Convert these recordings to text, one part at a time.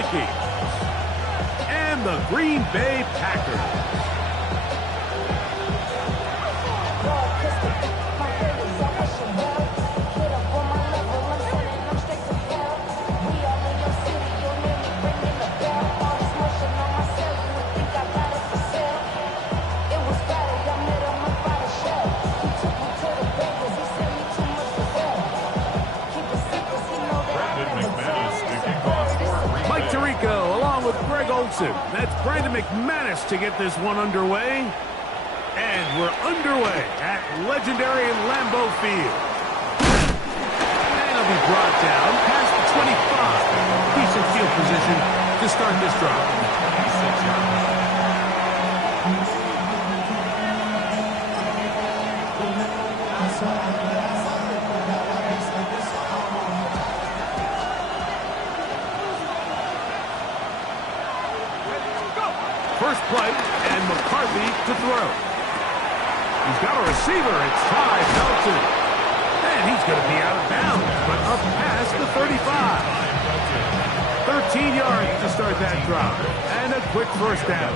Vikings and the Green Bay Packers. That's Brandon McManus to get this one underway. And we're underway at legendary Lambeau Field. And he'll be brought down past the 25. Decent field position to start this drive. First play, and McCarthy to throw. He's got a receiver. It's Ty Belton. And he's going to be out of bounds, but up past the 35. 13 yards to start that drive. And a quick first down.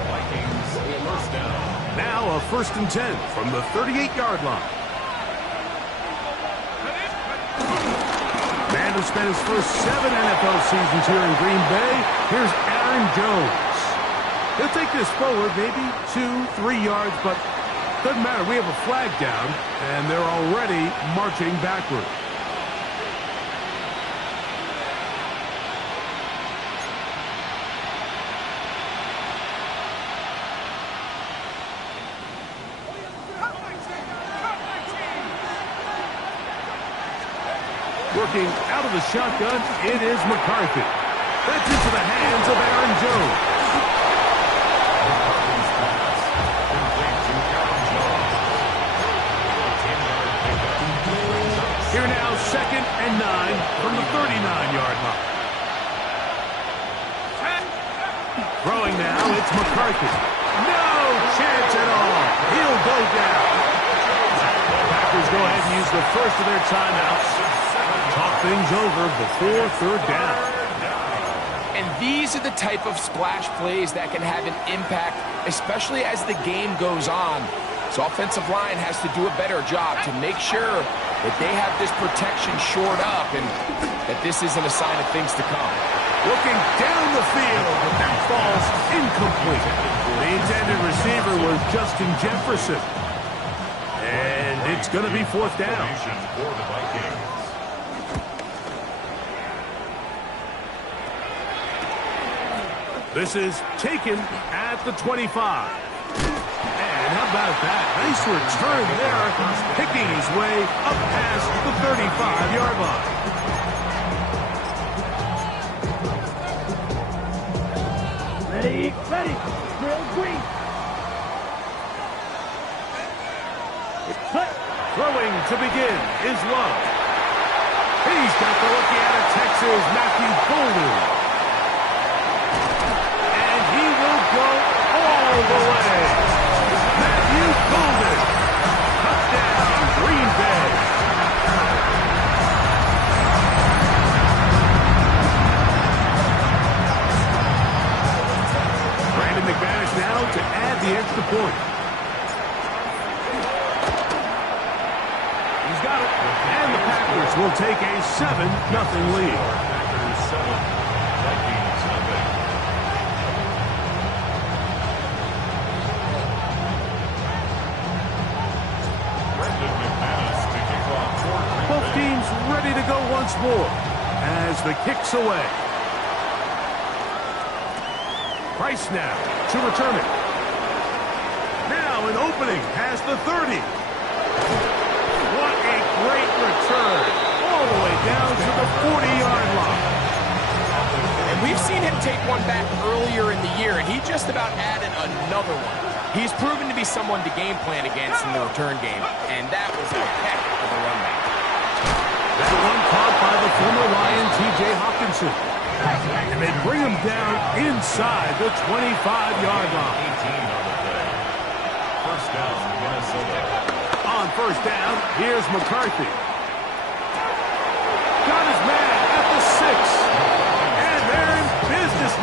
Now a 1st and 10 from the 38-yard line. Man who spent his first 7 NFL seasons here in Green Bay. Here's Aaron Jones. He'll take this forward, maybe 2-3 yards, but doesn't matter. We have a flag down, and they're already marching backward. Working out of the shotgun, it is McCarthy. That's into the hands of Aaron Jones. Here now, 2nd and 9 from the 39-yard line. Throwing now, it's McCarthy. No chance at all. He'll go down. Packers go ahead and use the first of their timeouts. Talk things over before 3rd down. And these are the type of splash plays that can have an impact, especially as the game goes on. So offensive line has to do a better job to make sure that they have this protection shored up and that this isn't a sign of things to come. Looking down the field, but that falls incomplete. The intended receiver was Justin Jefferson. And it's going to be 4th down. This is taken at the 25. How about that? Nice return there, picking his way up past the 35-yard line. Ready, drill green. Throwing to begin is Love. He's got the rookie out of Texas, Matthew Golden. And he will go all the way. Matthew Golden. Touchdown, Green Bay. Brandon McManus now to add the extra point. He's got it. And the Packers will take a 7-0 lead. Packers 7, Vikings nothing. Both teams ready to go once more as the kick's away. Price now to return it. Now an opening past the 30. What a great return. All the way down to the 40-yard line. And we've seen him take one back earlier in the year, and he just about added another one. He's proven to be someone to game plan against in the return game, and that was a heck of a run back. That one caught by the former Lion, T.J. Hawkinson. And they bring him down inside the 25-yard line. 18 on the play. First down, Minnesota. On first down, here's McCarthy. Got his man at the 6. And they're in business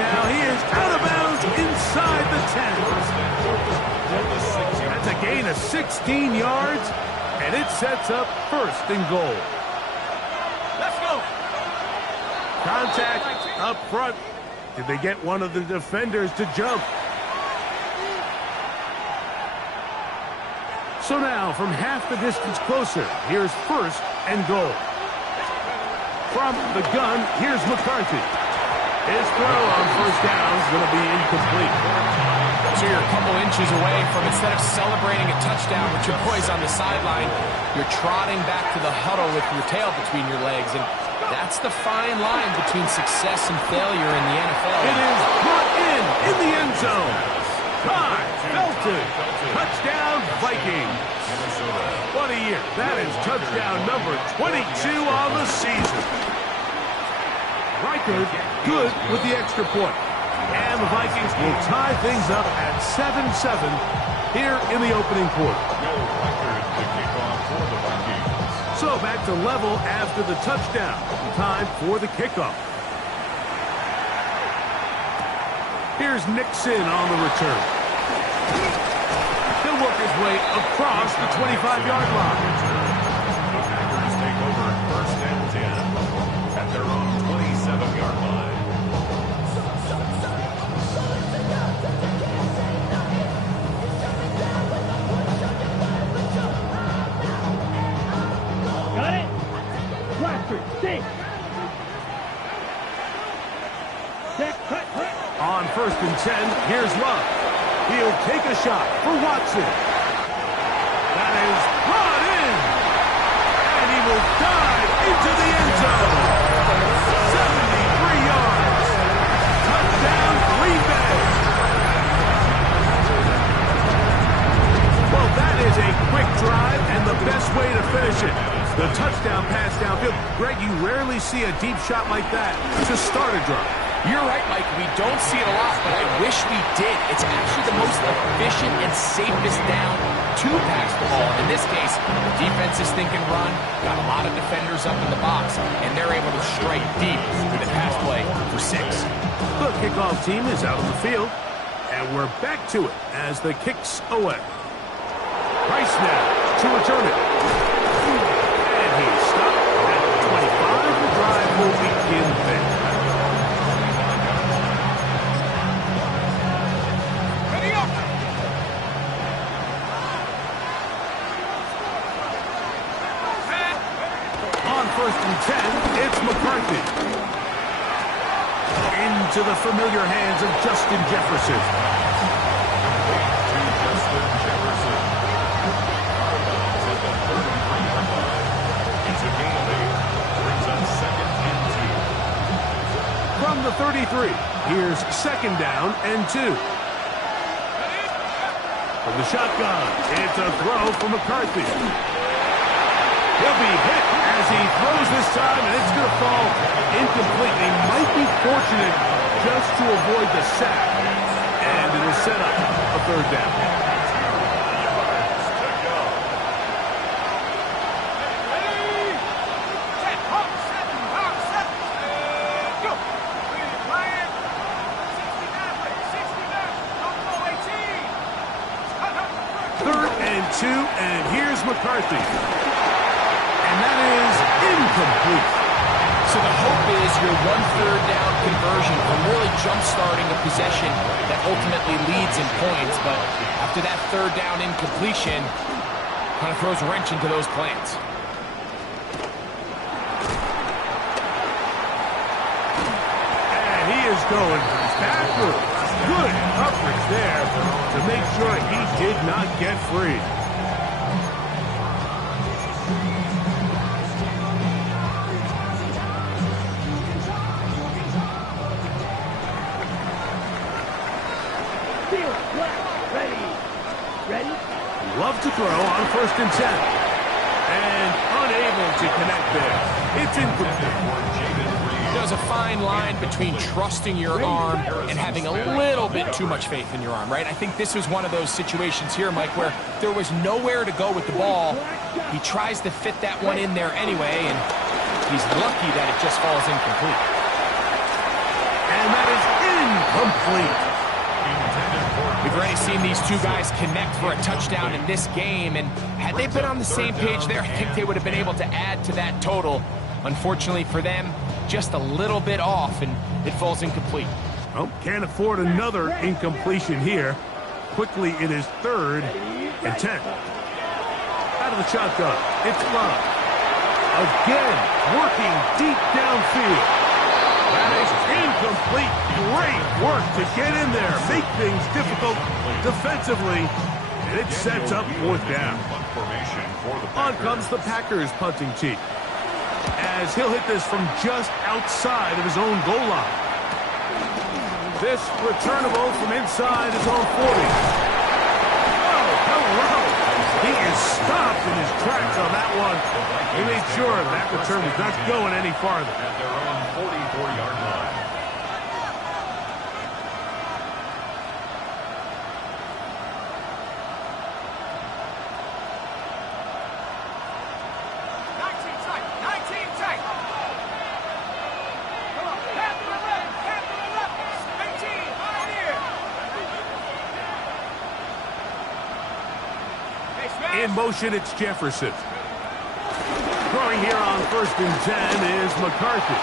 16 yards, and it sets up first and goal. Let's go. Contact up front. Did they get one of the defenders to jump? So now, from half the distance closer, here's first and goal. From the gun, here's McCarthy. His throw on first down is going to be incomplete. So you're a couple inches away from, instead of celebrating a touchdown with your boys on the sideline, you're trotting back to the huddle with your tail between your legs. And that's the fine line between success and failure in the NFL. It is brought in the end zone. Caught, belted, touchdown Vikings. What a year. That is touchdown number 22 on the season. Reichard good with the extra point. And the Vikings will tie things up at 7-7 here in the opening quarter. So back to level after the touchdown. Time for the kickoff. Here's Nixon on the return. He'll work his way across the 25-yard line. The Packers take over first and 10 at their own 27-yard line. Got it? Blaster, stay. Cut. On first and 10, here's Love. He'll take a shot for Watson. That is brought in. And he will dive into the end zone. 73 yards. Touchdown, Green Bay. Well, that is a quick drive and the best way to finish it. The touchdown pass downfield. Greg, you rarely see a deep shot like that to start a drive. You're right, Mike. We don't see it a lot, but I wish we did. It's actually the most efficient and safest down to pass the ball. In this case, the defense is thinking run, got a lot of defenders up in the box, and they're able to strike deep with a pass play for 6. The kickoff team is out on the field, and we're back to it as the kick's away. Price now to return it. And he's stopped at the 25. The drive will begin there. First and 10, it's McCarthy. Into the familiar hands of Justin Jefferson. It's a gain of 8. Brings up second and 2. From the 33, here's second down and 2. From the shotgun, it's a throw for McCarthy. He'll be hit as he throws this time, and it's going to fall incomplete. They might be fortunate just to avoid the sack, and it'll set up a third down. Third and 2, and here's McCarthy. And that is incomplete. So the hope is your 1/3 down conversion from really jump-starting a possession that ultimately leads in points. But after that third down incompletion, kind of throws a wrench into those plans. And he is going backwards. Good coverage there to make sure he did not get free. Ready? Love to throw on first and 10. And unable to connect there. It's incomplete. There's a fine line between trusting your arm and having a little bit too much faith in your arm, right? I think this was one of those situations here, Mike, where there was nowhere to go with the ball. He tries to fit that one in there anyway, and he's lucky that it just falls incomplete. And that is incomplete. If you're already seen these two guys connect for a touchdown in this game, and had they been on the same page there, I think they would have been able to add to that total. Unfortunately for them, just a little bit off, and it falls incomplete. Oh, can't afford another incompletion here. Quickly, it is 3rd and 10. Out of the shotgun, it's Love. Again, working deep downfield. That is incomplete. Great work to get in there, make things difficult defensively, and it sets up 4th down. On comes the Packers punting team, as he'll hit this from just outside of his own goal line. This returnable from inside his own 40. Oh, hello. He is stopped in his tracks on that one. He made sure that return was not going any farther. At their own 44-yard line. In motion, it's Jefferson. Throwing here on 1st and 10 is McCarthy.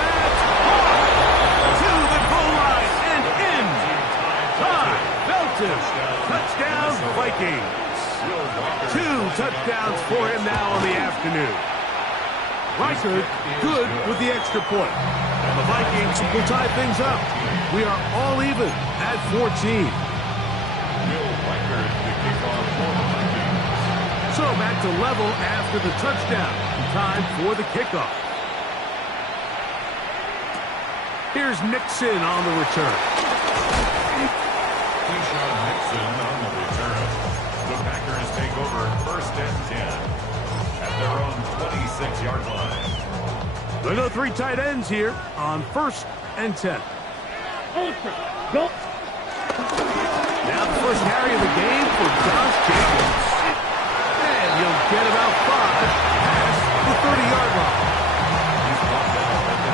That's caught to the goal line and in. Todd Belton. Touchdown, Vikings. 2 touchdowns for him now on the afternoon. Reichert good with the extra point. And the Vikings will tie things up. We are all even at 14. So back to level after the touchdown. Time for the kickoff. Here's Nixon on the return. Nixon on the return. The Packers take over 1st and 10 at their own 26-yard line. There are no 3 tight ends here on 1st and 10. Go. Now the first carry of the game for Josh Jacobs. And he'll get about 5 past the 30-yard line. He's brought down at the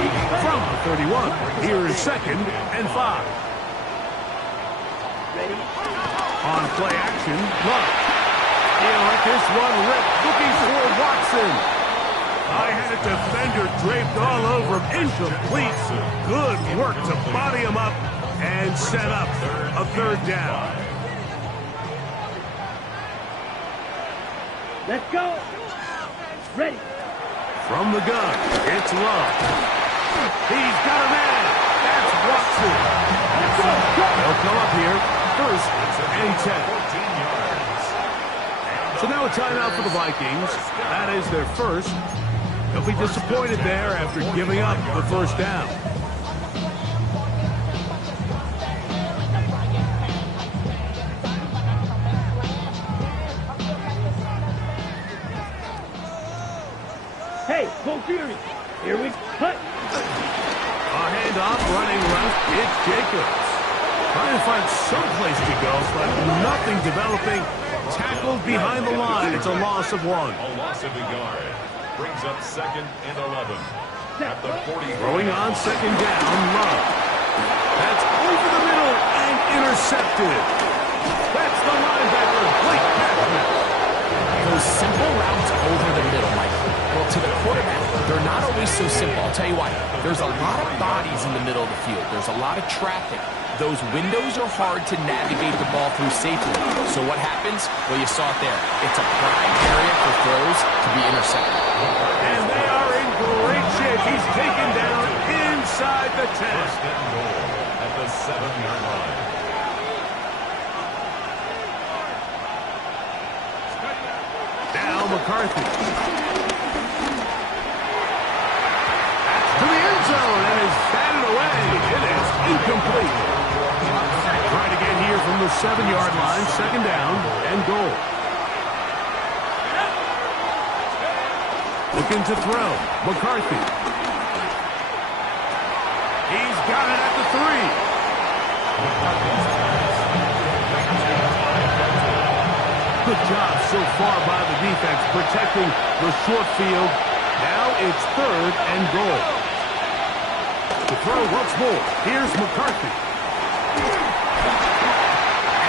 31. From the 31, here is 2nd and 5. On play action, Love. He'll let this one rip, looking for Watson. I had a defender draped all over him, incomplete. Good work to body him up and set up a 3rd down. Let's go. Ready. From the gun, it's Love. He's got a man. That's Watson. They'll come up here, 1st and 10. So now a timeout for the Vikings. That is their first. They'll be disappointed there after giving up the 1st down. Hey, go Fury. Here we cut. A handoff running left. It's Jacobs. Trying to find some place to go, but nothing developing. Tackled behind the line. It's a loss of 1. A loss of a yard. Brings up 2nd and 11. At the 40. Throwing on 2nd down, Love. That's over the middle and intercepted. That's the linebacker, Blake Cashman. Those simple routes over the middle, Mike. Well, to the quarterback, they're not always so simple. I'll tell you why. There's a lot of bodies in the middle of the field. There's a lot of traffic. Those windows are hard to navigate the ball through safely. So what happens? Well, you saw it there. It's a prime area for throws to be intercepted. And they are in great shape. He's taken down inside the 10. 1st and goal at the 7-yard line. Now McCarthy. To the end zone and is batted away. It is incomplete. Trying to get here from the 7-yard line. 2nd down and goal. Looking to throw. McCarthy. He's got it at the 3. Good job so far by the defense protecting the short field. Now it's 3rd and goal. The throw once more. Here's McCarthy.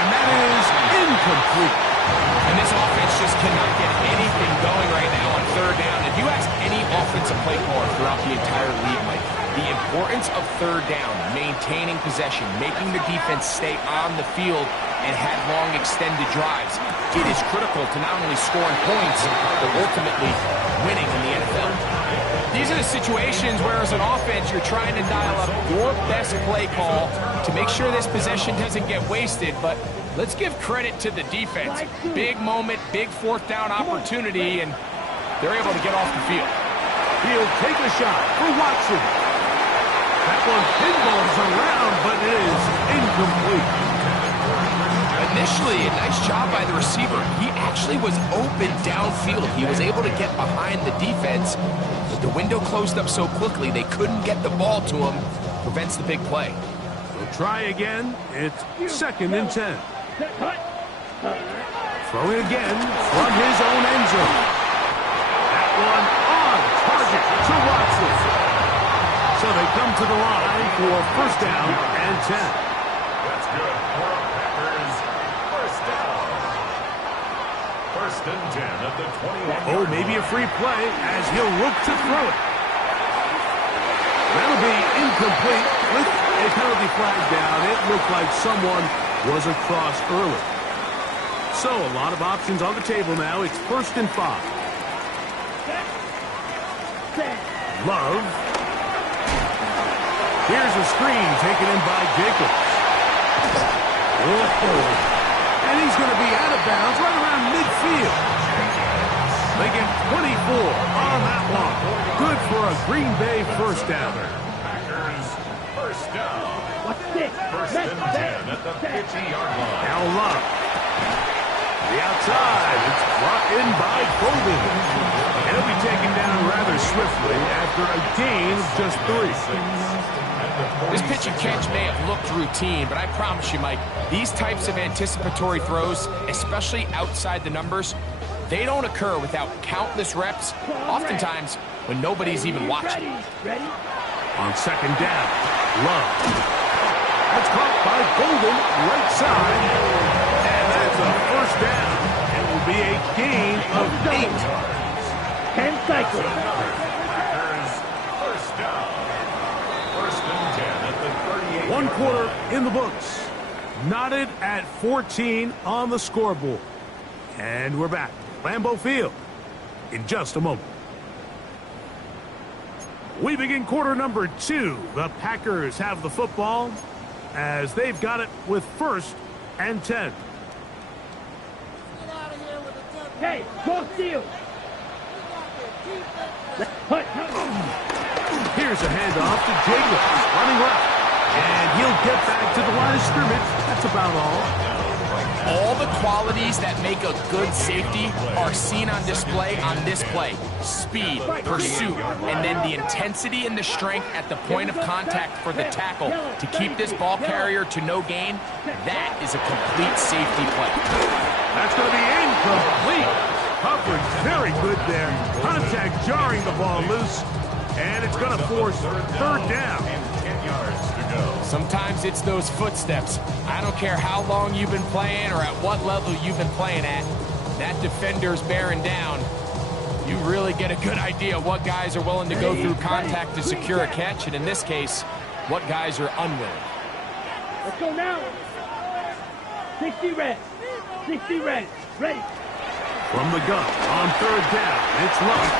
And that is incomplete. And this offense just cannot get anything going right now on third down. If you ask any offensive play caller throughout the entire league, Mike, the importance of third down, maintaining possession, making the defense stay on the field and have long extended drives, it is critical to not only scoring points, but ultimately winning in the NFL. These are the situations where as an offense, you're trying to dial up your best play call to make sure this possession doesn't get wasted, but let's give credit to the defense. Big moment, big fourth down opportunity, and they're able to get off the field. He'll take a shot for Watson. That one pinballs around, but it is incomplete. Initially, a nice job by the receiver. He actually was open downfield. He was able to get behind the defense, but the window closed up so quickly they couldn't get the ball to him. Prevents the big play. We'll try again. It's 2nd and 10. Throwing again from his own end zone. That one on target to Watson. So they come to the line for 1st down and 10. That's good. For Packers, 1st down. 1st and 10 at the 21. Oh, maybe a free play as he'll look to throw it. That'll be incomplete with a penalty flag down. It looked like someone was across early. So a lot of options on the table now. It's 1st and 5. Love. Here's a screen taken in by Jacobs. And he's going to be out of bounds right around midfield. They get 24 on that one. Good for a Green Bay 1st down. Packers, 1st down. What's this? 1st and 10 at the 50-yard line. Now Love. The outside. It's brought in by Golden. And he'll be taken down rather swiftly after a gain of just 3. This pitch and catch may have looked routine, but I promise you, Mike, these types of anticipatory throws, especially outside the numbers, they don't occur without countless reps, oftentimes when nobody's even watching. Ready? On 2nd down, Love. That's caught by Golden, right side. And that's a 1st down. It will be a gain of 8. 10 cycles. Packers, 1st down. 1st and 10 at the 38. 1 quarter in the books. Knotted at 14 on the scoreboard. And we're back. Lambeau Field in just a moment. We begin quarter number 2. The Packers have the football as they've got it with 1st and 10. Hey, go steal. Here's a handoff to Jacobs, running left. And he'll get back to the line of scrimmage. That's about all. All the qualities that make a good safety are seen on display on this play. Speed, pursuit, and then the intensity and the strength at the point of contact for the tackle to keep this ball carrier to no gain. That is a complete safety play. That's going to be incomplete. Coverage very good there. Contact jarring the ball loose. And it's going to force 3rd down. 10 yards to go. Sometimes it's those footsteps. I don't care how long you've been playing or at what level you've been playing at. That defender's bearing down. You really get a good idea of what guys are willing to go through contact to secure a catch, and in this case, what guys are unwilling. Let's go now. 60 red. 60 red. Ready. From the gun on 3rd down, it's Love.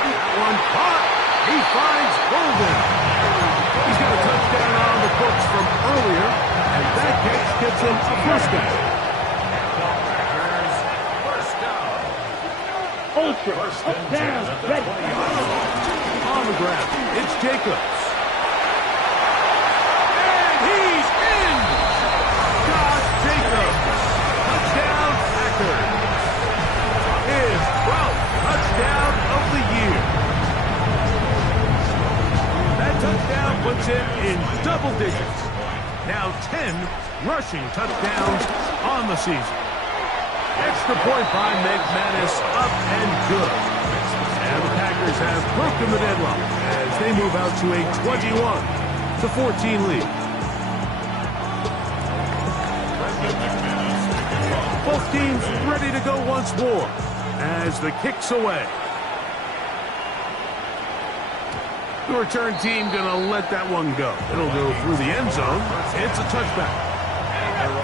That one caught. He finds Golden. He's got a touchdown on the books from earlier, and that catch gets him a 1st down. Packers, 1st down. Ultra. Up, down. Ready. On the ground, it's Jacobs. And he's in! Josh Jacobs. Touchdown, Packers. His 12th touchdown of the year. That touchdown puts him in double digits. Now 10 rushing touchdowns on the season. Extra point by McManus, up and good. And the Packers have broken the deadlock as they move out to a 21-14 lead. Both teams ready to go once more as the kick's away. The return team gonna let that one go. It'll go through the end zone. It's a touchback.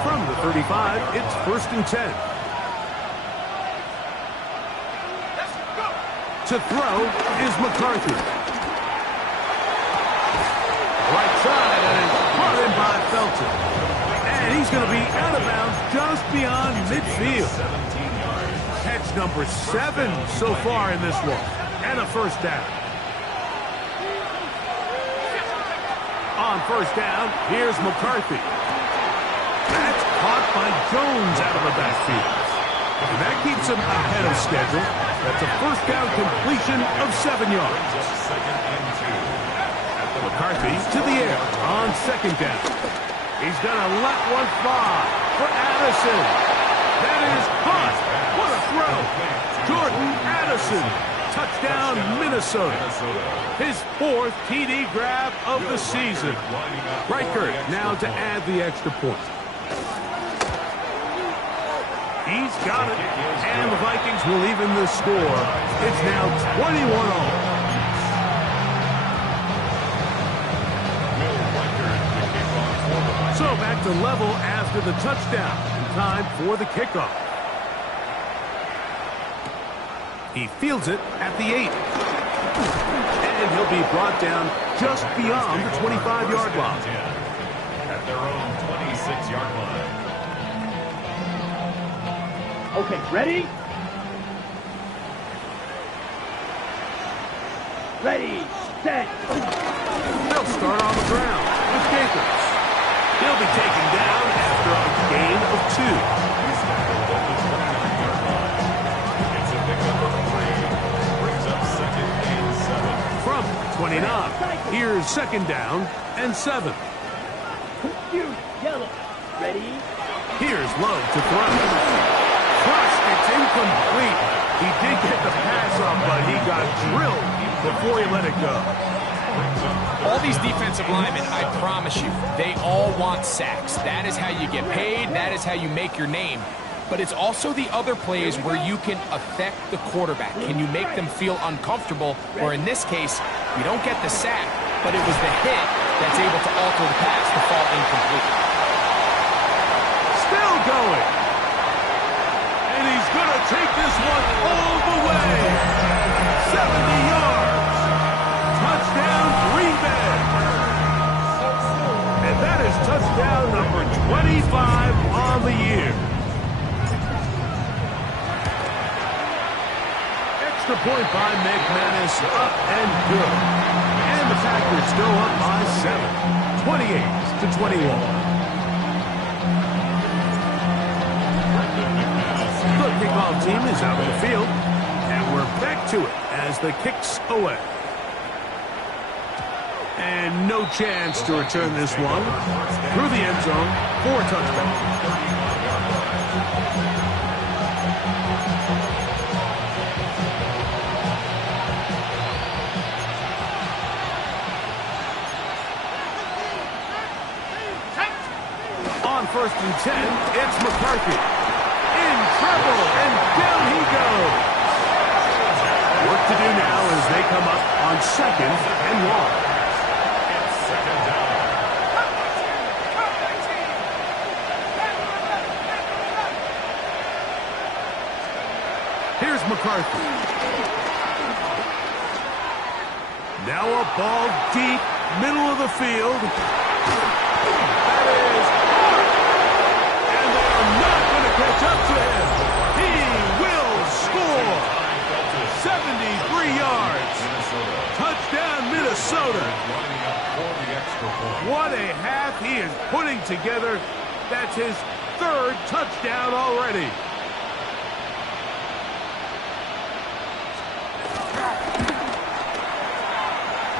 From the 35, it's 1st and 10. To throw is McCarthy. Right side, and it's caught in by Felton. And he's going to be out of bounds just beyond midfield. Catch number 7 so far in this one. And a first down. On first down, here's McCarthy. That's caught by Jones out of the backfield. And that keeps him ahead of schedule. That's a first down completion of 7 yards. McCarthy to the air on second down. He's going to let one fly for Addison. That is caught. What a throw. Jordan Addison. Touchdown, Minnesota. His 4th TD grab of the season. Reichert now to add the extra point. He's got it. And the Vikings will even the score. It's now 21-all. So back to level after the touchdown. In time for the kickoff. He fields it at the 8. And he'll be brought down just beyond the 25-yard line. At their own 26-yard line. Okay, ready? Ready, set. They'll start on the ground with Jacobs. He'll be taken down after a gain of 2. He's tackled at the 29-yard line. It's a pickup of 3. Brings up 2nd and 7. From 29, here's 2nd down and 7. Confused, yellow. Ready? Here's Love to throw. Crushed, it's incomplete. He did get the pass off, but he got drilled before he let it go. All these defensive linemen, I promise you, they all want sacks. That is how you get paid. That is how you make your name. But it's also the other plays where you can affect the quarterback. Can you make them feel uncomfortable? Or in this case, you don't get the sack, but it was the hit that's able to alter the pass to fall incomplete. Still going. And he's going to take this one all the way. 70 yards. Touchdown, Green Bay. And that is touchdown number 25 on the year. Extra point by McManus, up and good. And the Packers go up by 7, 28-21. The kickoff team is out on the field, and we're back to it as the kick's away. And no chance to return this one through the end zone for a touchdown. On 1st and 10, it's McCarthy. In trouble, and down he goes. Work to do now as they come up on 2nd and 1. Here's McCarthy. Now a ball deep, middle of the field. That is hard. And they are not going to catch up to him. He will score. 73 yards. Touchdown, Minnesota. What a half he is putting together. That's his 3rd touchdown already.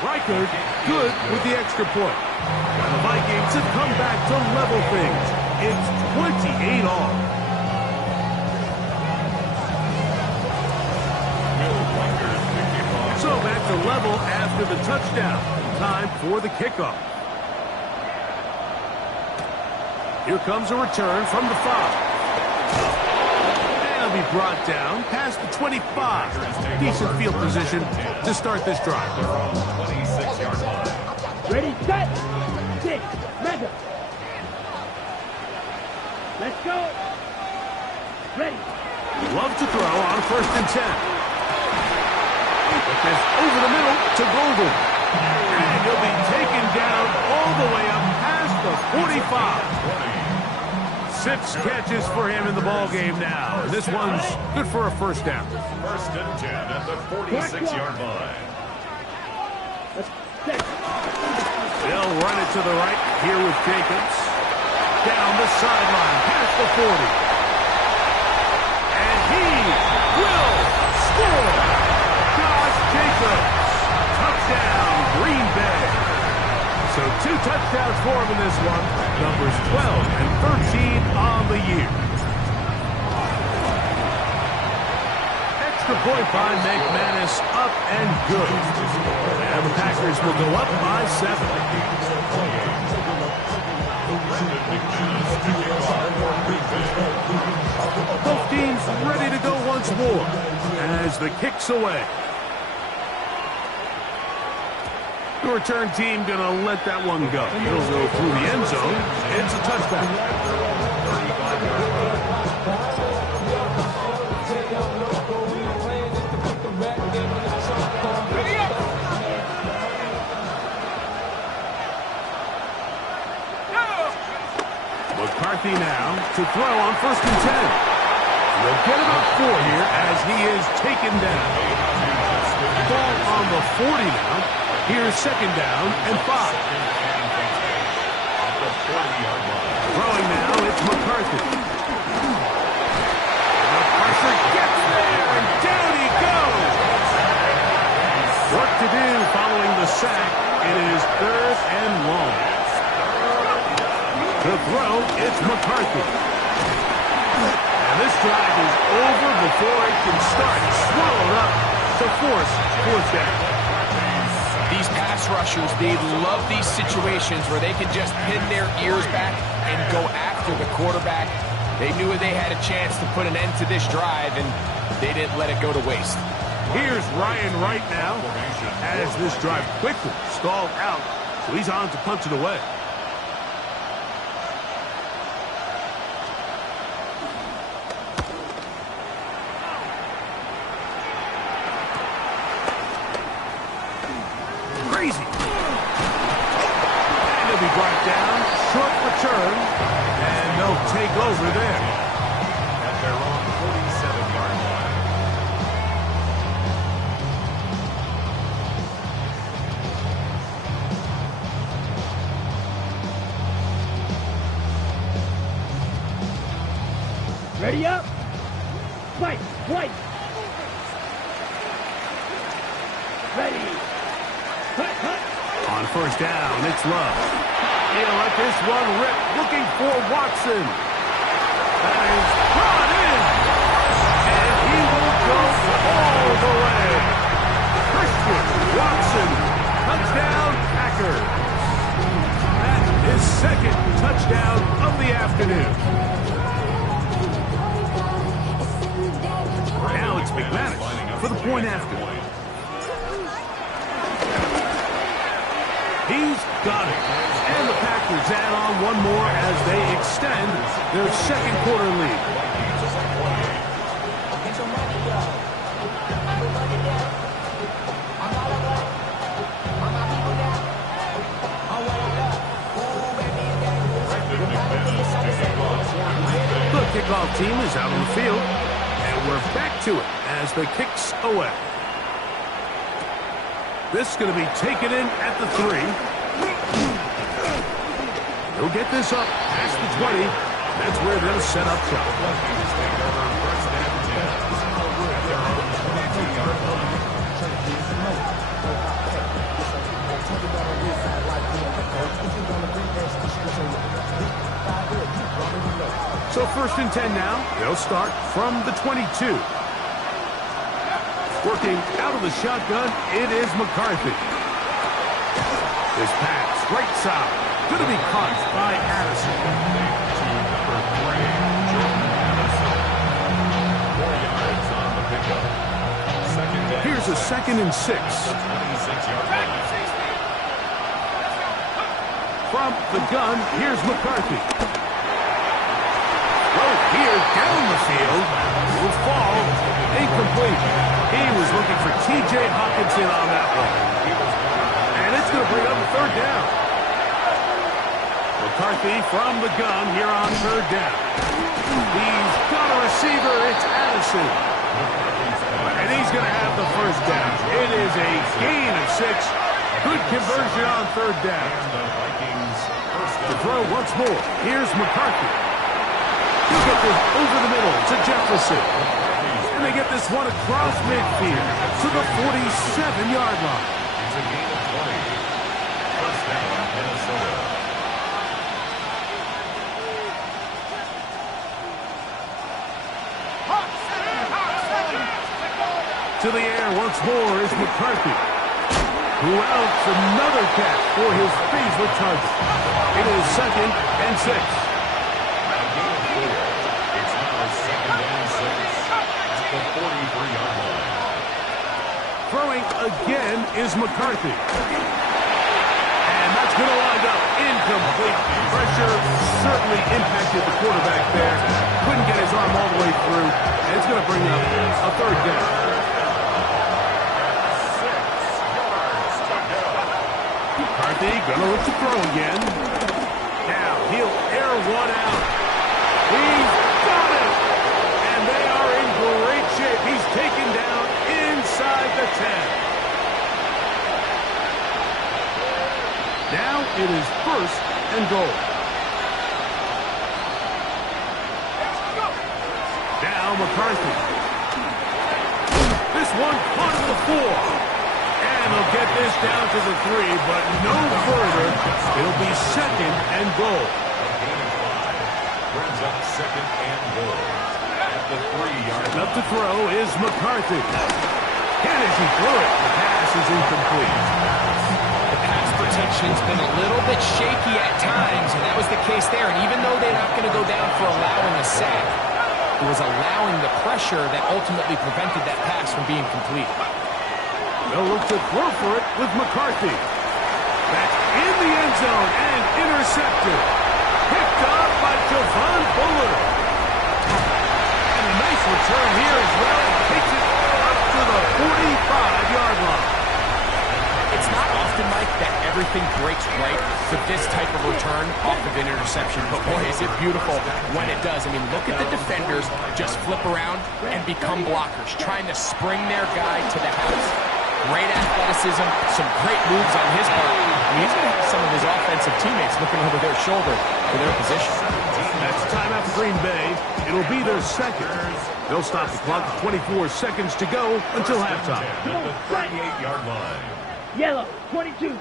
Reichert good with the extra point. The Vikings have come back to level things. It's 28-all. So back to level after the touchdown. Time for the kickoff. Here comes a return from the 5. And he'll be brought down past the 25. Decent field position to start this drive. 26-yard line. Ready, set, 6, measure. Let's go. Ready. Love to throw on 1st and 10. But this over the middle to Golden. And he'll be taken down all the way up past the 45. 6 catches for him in the ball game now. And this one's good for a 1st down. 1st and 10 at the 46-yard line. They'll run it to the right here with Jacobs. Down the sideline, past the 40. And he will score. Josh Jacobs. Touchdown, Green Bay. So 2 touchdowns for him in this one. Numbers 12 and 13 on the year. Extra point by McManus, up and good. And the Packers will go up by 7. Both teams ready to go once more as the kick's away. The return team going to let that one go. It'll go through the end zone. It's a touchdown. McCarthy now to throw on 1st and 10. They'll get about 4 here as he is taken down. Ball on the 40 now. Here's 2nd down and 5. Throwing now, it's McCarthy. The pressure gets there, and down he goes. Work to do following the sack. It is 3rd and long. To throw, it's McCarthy. And this drive is over before it can start. Swallowed up to force 4th down. These pass rushers, they love these situations where they can just pin their ears back and go after the quarterback. They knew they had a chance to put an end to this drive, and they didn't let it go to waste. Here's Ryan Wright now as this drive quickly stalled out, so he's on to punch it away. Crazy. And he'll be brought down. Short return. And they'll take over there. At their own 47-yard line. Ready up. Fight. White. Ready. Cut. On 1st down, it's Love. He'll let this one rip, looking for Watson. That is brought in. And he will go all the way. Christian Watson, touchdown Packers. That is 2nd touchdown of the afternoon. Now it's McManus for the point after. He's got it. And the Packers add on one more as they extend their 2nd quarter lead. The kickoff team is out on the field, and we're back to it as the kick's away. This is going to be taken in at the 3. He'll get this up past the 20. That's where they'll set up shop. So 1st and 10 now. They'll start from the 22. Working out of the shotgun, it is McCarthy. His pass, right side, going to be caught by Addison. To number 3, Jordan Addison. 4 yards on the pickup. Second down. Here's a 2nd and 6. 26-yard line. From the gun, here's McCarthy. Right here, down the field, will fall, incomplete. He was looking for T.J. Hawkinson on that one. And it's going to bring up 3rd down. McCarthy from the gun here on 3rd down. He's got a receiver, it's Addison. And he's going to have the 1st down. It is a gain of 6. Good conversion on 3rd down. To throw once more, here's McCarthy. He'll get this over the middle to Jefferson. And they get this one across midfield to the 47-yard line. It's a gain of 20. 1st down, Minnesota. To the air once more is McCarthy. Who else? Another catch for his favorite target. It is 2nd and 6. A gain of 4. It's now 2nd and 6 at the 43-yard line. Throwing again is McCarthy. And that's going to wind up incomplete. Pressure certainly impacted the quarterback there. Couldn't get his arm all the way through. And it's going to bring up a 3rd down. McCarthy going to look to throw again. Now he'll air one out. He's got it! And they are in great shape. He's taken down inside the 10. Now it is 1st and goal. Now McCarthy. This one caught at the 4. And they'll get this down to the 3, but no further. It'll be 2nd and goal. A gain of 5. Brings up 2nd and goal at the 3-yard line. Up to throw is McCarthy. And as he threw it, the pass is incomplete. The pass protection's been a little bit shaky at times, and that was the case there. And even though they're not going to go down for allowing a sack, it was allowing the pressure that ultimately prevented that pass from being complete. They'll look to throw for it with McCarthy. That's in the end zone and intercepted. Picked up by Javon Bullard. And a nice return here as well. Takes it up to the 45-yard line. It's not often, Mike, that everything breaks right for this type of return off of an interception. But boy, is it beautiful when it does. I mean, look at the defenders just flip around and become blockers, trying to spring their guy to the house. Great athleticism, some great moves on his part. I mean, he's going to have some of his offensive teammates looking over their shoulder for their position. That's timeout for Green Bay. It'll be their 2nd. They'll stop the clock with 24 seconds to go until halftime. At the 38-yard line. Yellow, 22.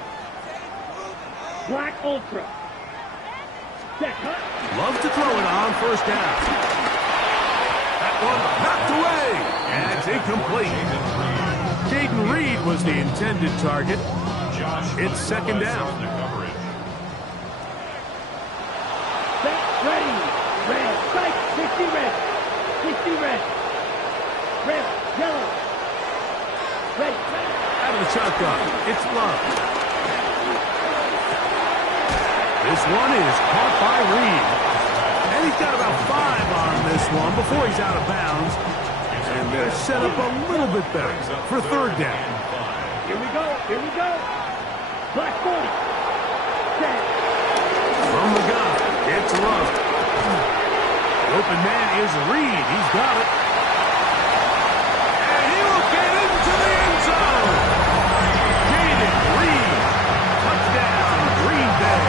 Black Ultra. Set cut. Love to throw it on 1st down. That one knocked away. And it's incomplete. Jaden Reed was the intended target. It's 2nd down. Set, ready. Red, strike, 60 red. 60 red. Red, yellow. Red, red. Out of the shotgun, it's Love. This one is caught by Reed. And he's got about 5 on this one before he's out of bounds. And they're set up a little bit better for 3rd down. Here we go, here we go. Black 40. Set. From the gun, it's Love. The open man is Reed. He's got it. And he will get into the end zone. Jaden Reed. Touchdown, Green Bay.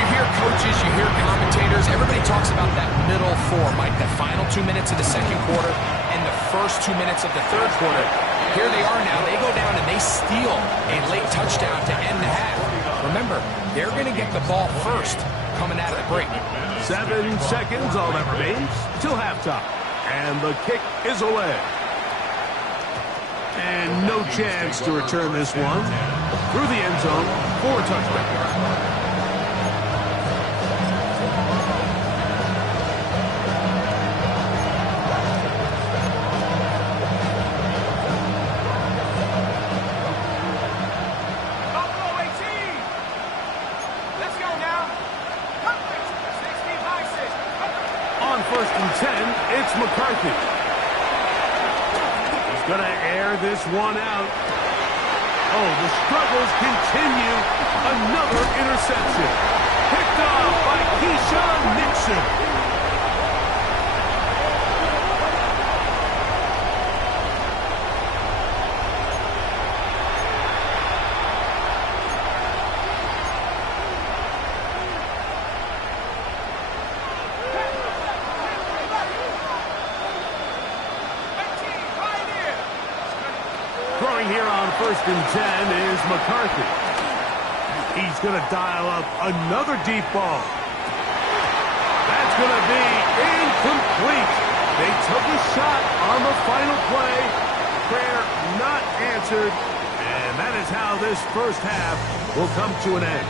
You hear coaches, you hear commentators, everybody talks about that middle 4, Mike, the final 2 minutes of the 2nd quarter and the first 2 minutes of the 3rd quarter. Here they are now. They go down and they steal a late touchdown to end the half. Remember, they're going to get the ball first coming out of the break. 7 seconds, all that remains, till halftime. And the kick is away. And no chance to return this one. Through the end zone for a touchdown. First and 10, it's McCarthy. He's going to air this one out. Oh, the struggles continue. Another interception. Picked off by Keyshawn Nixon. Here on first and 10 is McCarthy. He's going to dial up another deep ball. That's going to be incomplete. They took a shot on the final play. Prayer not answered. And that is how this first half will come to an end.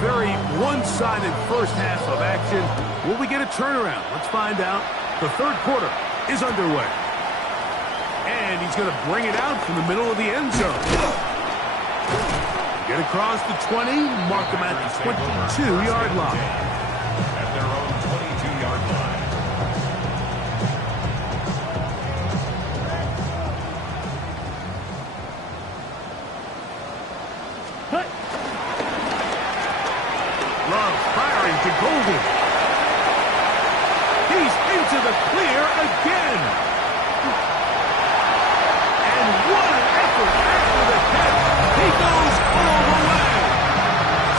Very one-sided first half of action. Will we get a turnaround? Let's find out. The third quarter is underway. And he's going to bring it out from the middle of the end zone. Get across the 20, mark him at the 22-yard line. At their own 22-yard line. To Golden. He's into the clear again. And what an effort after the catch. He goes all the way.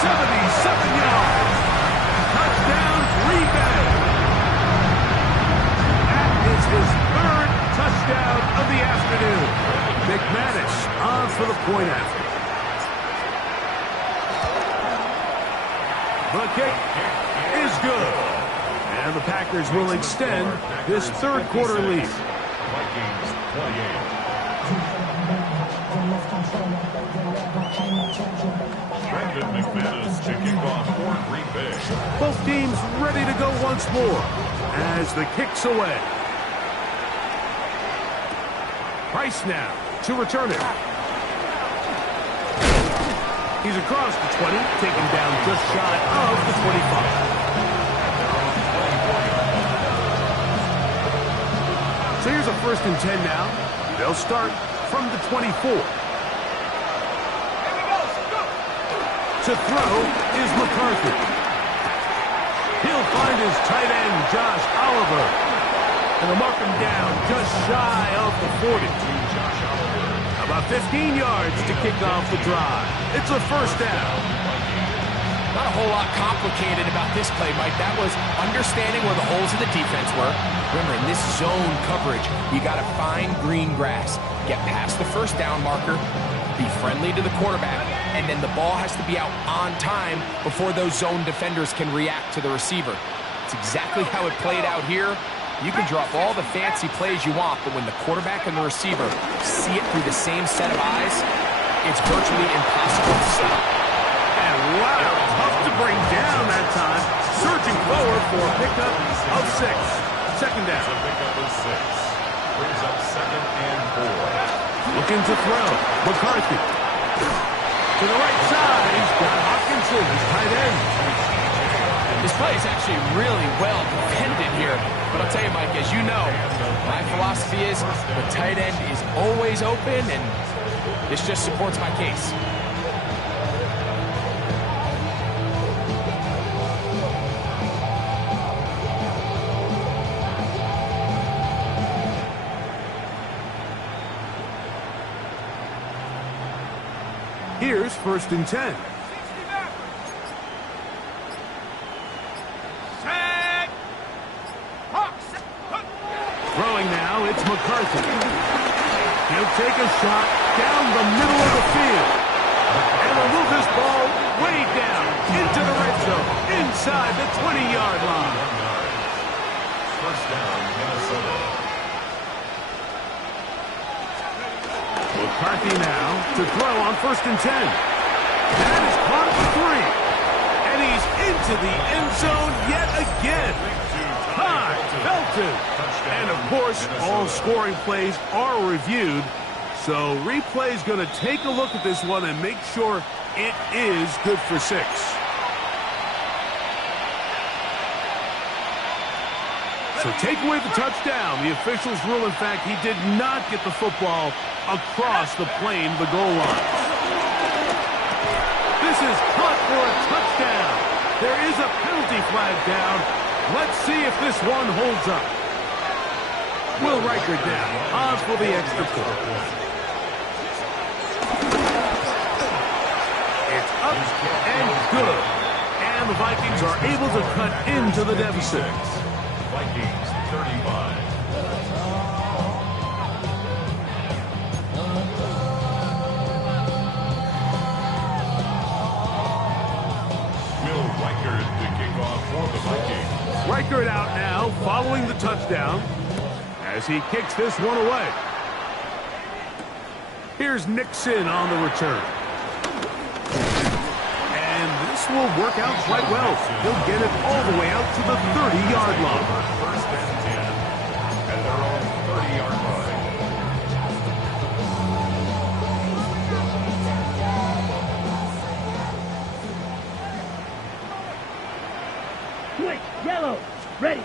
77 yards. Touchdown, Green Bay. That is his third touchdown of the afternoon. McManus on for the point after. The kick is good. And the Packers will extend this third quarter lead. Vikings 28. Brandon McManus to kick off for Green Bay. Both teams ready to go once more as the kick's away. Price now to return it. He's across the 20, taken down just shy of the 25. So here's a first and 10 now. They'll start from the 24. To throw is McCarthy. He'll find his tight end, Josh Oliver. And they'll mark him down just shy of the 40. About 15 yards to kick off the drive. It's a first down. Not a whole lot complicated about this play, Mike. That was understanding where the holes of the defense were. Remember, in this zone coverage, you got to find green grass. Get past the first down marker, be friendly to the quarterback, and then the ball has to be out on time before those zone defenders can react to the receiver. It's exactly how it played out here. You can drop all the fancy plays you want, but when the quarterback and the receiver see it through the same set of eyes, it's virtually impossible to stop. And wow, tough to bring down that time. Surging forward for a pickup of 6. Second down. A pickup of 6. Brings up 2nd and 4. Looking to throw. McCarthy. To the right side. He's got Hopkinson, his tight end. This play is actually really well defended here. But I'll tell you, Mike, as you know, my philosophy is the tight end is always open, and this just supports my case. Here's first and 10. Throwing now, it's McCarthy. He'll take a shot down the middle of the field. And a little Throws this ball way down into the red zone, inside the 20-yard line. First down, Minnesota. McCarthy now to throw on 1st and 10. That is caught for 3. And he's into the end zone yet again. High, Belton. And of course, all scoring plays are reviewed. So replay's going to take a look at this one and make sure it is good for 6. So take away the touchdown. The officials rule, in fact, he did not get the football across the plane, the goal line. This is caught for a touchdown. There is a penalty flag down. Let's see if this one holds up. Will Riker down. On for the extra point. It's up and good. And the Vikings are able to cut into the deficit. Vikings 35. Will Riker to kick off for the Vikings. Riker out now, following the touchdown, as he kicks this one away. Here's Nixon on the return. And this will work out quite well. He'll get it all the way out to the 30-yard line. First and 10 at their own 30-yard line. Quick, yellow, ready.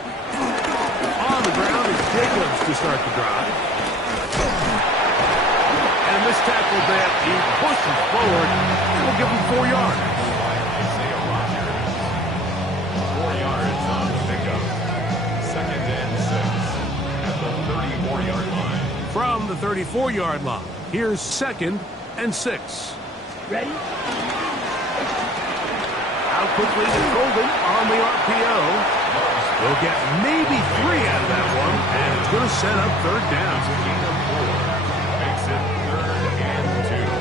On the ground is Jacobs to start the drive. And this tackle that he pushes forward, it'll give him 4 yards. 4 yards on the pickup. 2nd and 6 at the 34-yard line. From the 34-yard line, here's 2nd and 6. Ready? Out quickly to Golden on the RPO. We'll get maybe 3 out of that one, and it's going to set up 3rd down. Gain of 4 makes it 3rd and 2.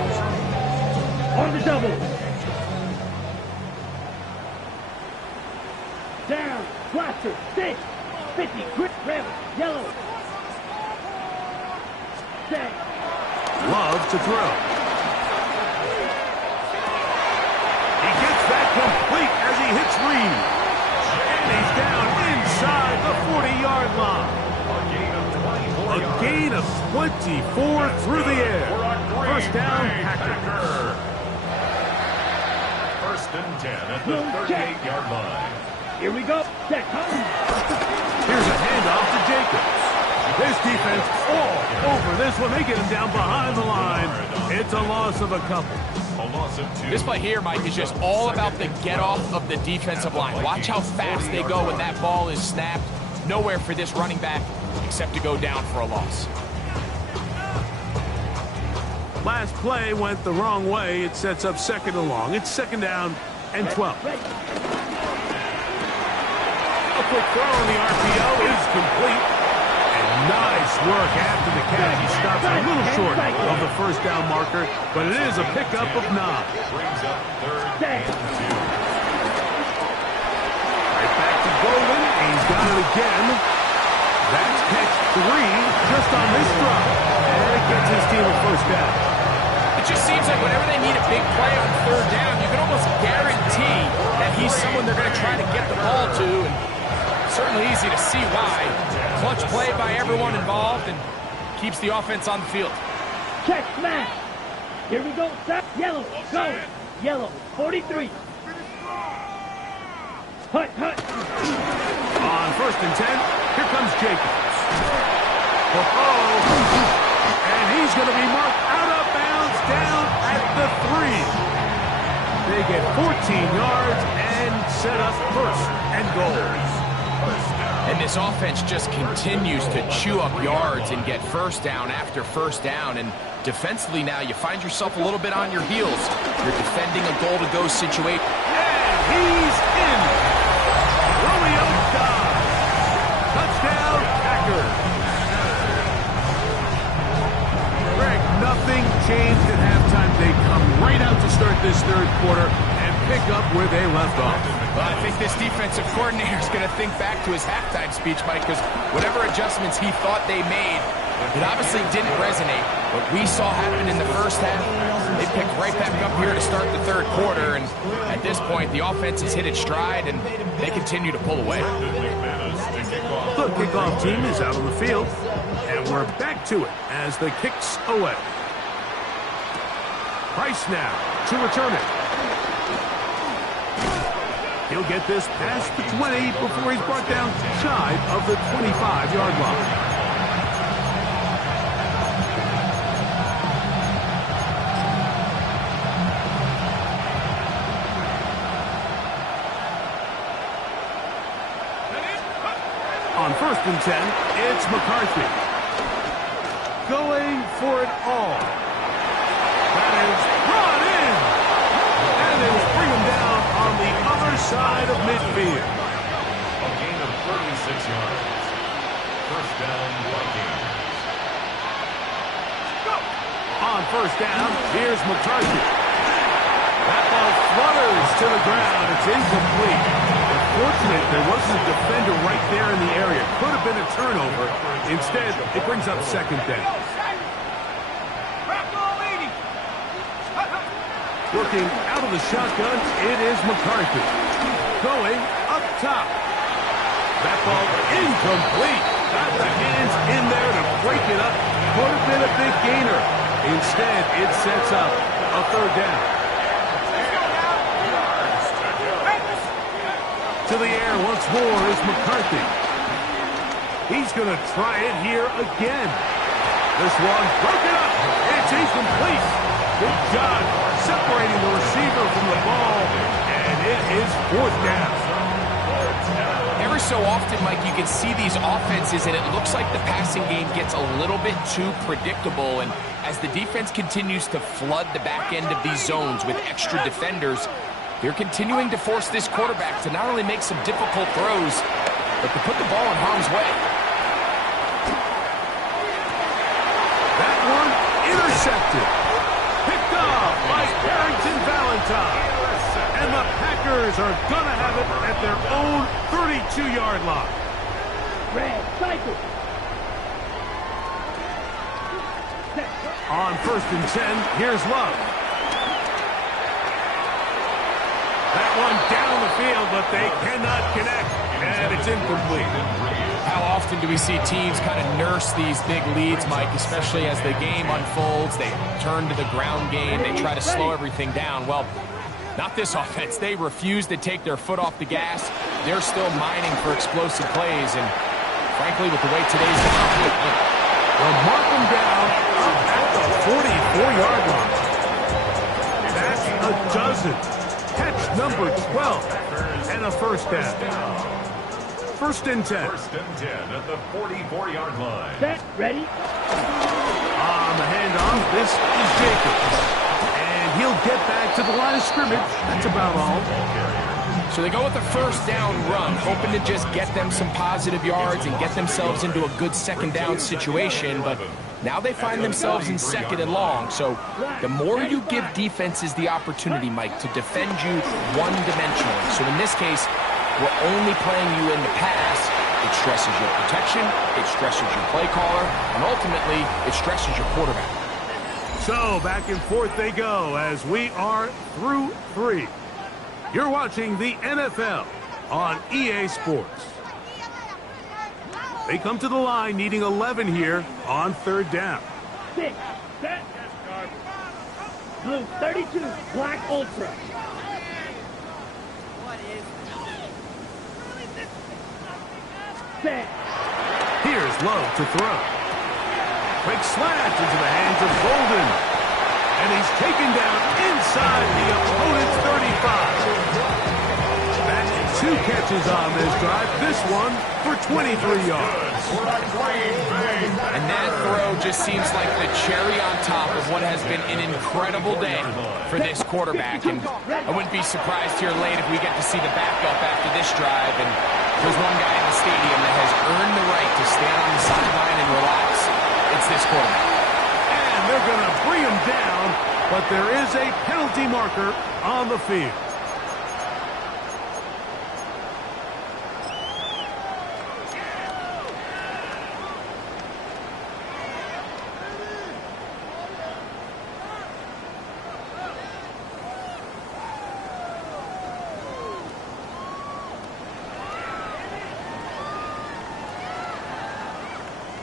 On the double. Down, blaster, 6, 50, grip, rebel, yellow. Set. Love to throw. He gets that complete as he hits Reed. And he's down inside the 40-yard line. A gain of 24 through the air. First down, Packers. 1st and 10 at the 38-yard line. Here we go. Set. Here's a handoff to Jacobs. This defense all over this one. They get him down behind the line. It's a loss of a couple. A loss of 2. This play here, Mike, is just all about the get-off of the defensive line. Watch how fast they go when that ball is snapped. Nowhere for this running back except to go down for a loss. Last play went the wrong way. It sets up 2nd and long. It's 2nd down and 12. A quick throw on the RPO is complete. And nice work after the catch. He stops a little short of the 1st down marker, but it is a pickup of 9. Brings up 3rd and 2. Right back to Golden. He's got it again. That's catch 3 just on this drive. And it gets his team a 1st down. It just seems like whenever they need a big play on 3rd down, you can almost guarantee that he's someone they're going to try to get the ball to. And certainly easy to see why. Clutch play by everyone involved and keeps the offense on the field. Check, smash. Here we go. Set. Yellow, go. Yellow, 43. Hut, hut. On 1st and 10, here comes Jacobs. And he's going to be marked out of bounds down at the 3. They get 14 yards and set up 1st and goal. And this offense just continues to chew up yards and get 1st down after 1st down. And defensively now, you find yourself a little bit on your heels. You're defending a goal-to-go situation. And he's in. Romeo Dobbs. Touchdown, Packers. Greg, nothing changed at halftime. They come right out to start this 3rd where they left off. Well, I think this defensive coordinator is going to think back to his halftime speech, Mike, because whatever adjustments he thought they made, it obviously didn't resonate. What we saw happen in the first half, they picked right back up here to start the third quarter, and at this point, the offense has hit its stride, and they continue to pull away. The kickoff team is out on the field, and we're back to it as the kicks away. Price now to return it. He'll get this past the 20 before he's brought down shy of the 25-yard line. On 1st and 10, it's McCarthy. Going for it all. That is brought in. And they will bring him down on the other side of midfield. A gain of 36 yards. First down, Vikings. On 1st down, here's McCarthy. That ball flutters to the ground. It's incomplete. Fortunate there wasn't a defender right there in the area. Could have been a turnover. Instead, it brings up 2nd down. Working out of the shotgun, it is McCarthy. Going up top. That ball incomplete. Got the hands in there to break it up. Could have been a big gainer. Instead, it sets up a 3rd down. To the air once more is McCarthy. He's going to try it here again. This one broken up. It's incomplete. Good job separating the receiver from the ball, and it is 4th down. Every so often, Mike, you can see these offenses, and it looks like the passing game gets a little bit too predictable. And as the defense continues to flood the back end of these zones with extra defenders, they're continuing to force this quarterback to not only make some difficult throws, but to put the ball in harm's way. That one intercepted. Picked up by Carrington Valentine. And the Packers are going to have it at their own 32-yard line. Red cycle. On 1st and 10, here's Love. That one down the field, but they cannot connect, and it's incomplete. How often do we see teams kind of nurse these big leads, Mike, especially as the game unfolds? They turn to the ground game. They try to slow everything down. Well, not this offense. They refuse to take their foot off the gas. They're still mining for explosive plays, and frankly, with the way today's game, they'll mark them down up at the 44-yard line. That's a dozen. Catch number 12 and a 1st down. 1st and 10. 1st and 10 at the 44-yard line. Set, ready. On the handoff, this is Jacobs. And he'll get back to the line of scrimmage. That's about all. So they go with the 1st down run, hoping to just get them some positive yards and get themselves into a good 2nd down situation, but now they find themselves in 2nd and long. So the more you give defenses the opportunity, Mike, to defend you one-dimensionally. So in this case, we're only playing you in the pass. It stresses your protection, it stresses your play caller, and ultimately, it stresses your quarterback. So back and forth they go as we are through 3. You're watching the NFL on EA Sports. They come to the line needing 11 here on 3rd down. 6, set. Blue 32, black ultra. Set. Here's Love to throw. Quick slant into the hands of Golden. And he's taken down inside the opponent's 35. That's 2 catches on this drive. This one for 23 yards. And that throw just seems like the cherry on top of what has been an incredible day for this quarterback. And I wouldn't be surprised here late if we get to see the backup after this drive. And there's one guy in the stadium that has earned the right to stand on the sideline and relax. It's this quarterback. And they're going to bring him down, but there is a penalty marker on the field.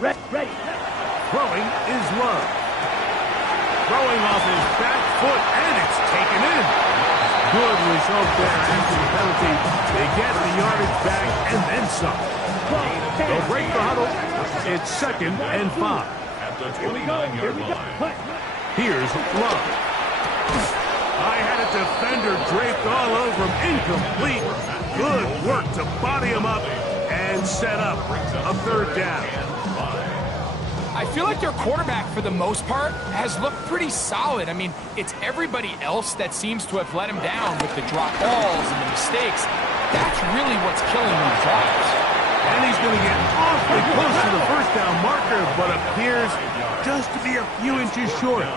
Ready. Throwing is Love. Throwing off his back foot, and it's taken in. Good result there after the penalty. They get the yardage back and then some. They'll break the huddle. It's 2nd and 5. At the 29-yard line. Here's Love. I had a defender draped all over him. Incomplete. Good work to body him up and set up a 3rd down. I feel like their quarterback, for the most part, has looked pretty solid. I mean, it's everybody else that seems to have let him down with the drop balls and the mistakes. That's really what's killing these drives. And he's going to get awfully close to the 1st down marker, but appears just to be a few inches short.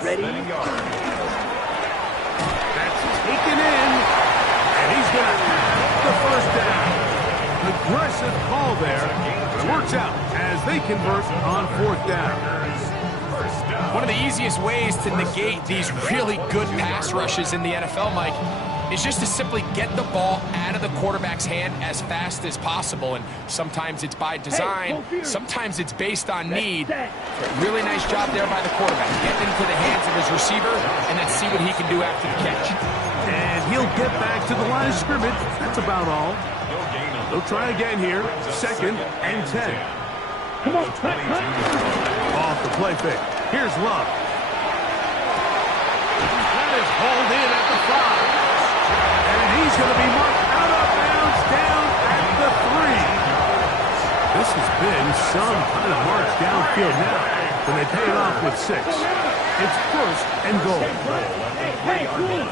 Ready? That's taken in, and he's going to have the 1st down. Aggressive call there, but it works out as they convert on 4th down. One of the easiest ways to negate these really good pass rushes in the NFL, Mike, is just to simply get the ball out of the quarterback's hand as fast as possible. And sometimes it's by design, sometimes it's based on need. But really nice job there by the quarterback. Get into the hands of his receiver and then see what he can do after the catch. And he'll get back to the line of scrimmage. That's about all. They'll try again here. 2nd and 10. Come on, cut. Off the play fake. Here's Love. That is hauled in at the 5. And he's going to be marked out of bounds down at the 3. This has been some kind of march downfield now, but they pay it off with 6. It's 1st and goal. Hey, cool.